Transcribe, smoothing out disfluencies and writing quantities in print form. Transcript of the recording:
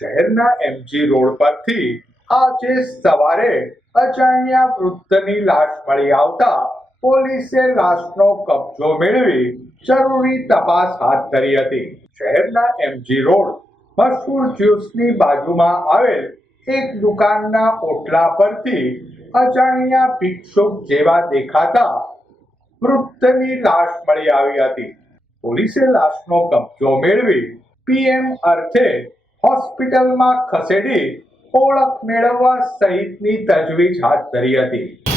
શહેરના MG road પરથી આજે સવારે અજાણ્યા વૃદ્ધની લાશ મળી આવતા પોલીસે લાશનો કબજો મેળવી જરૂરી તપાસ હાથ ધરી હતી. શહેરના એમજી રોડ મશહૂર જ્યુસની બાજુમાં આવેલ એક દુકાનના ઓટલા પરથી અજાણ્યા ભિક્ષુક જેવા દેખાતા વૃદ્ધની લાશ મળી આવી હતી. પોલીસે લાશનો કબજો મેળવી પીએમ અર્થે હોસ્પિટલમાં ખસેડી ઓળખ મેળવવા સહિતની તજવીજ હાથ ધરી હતી.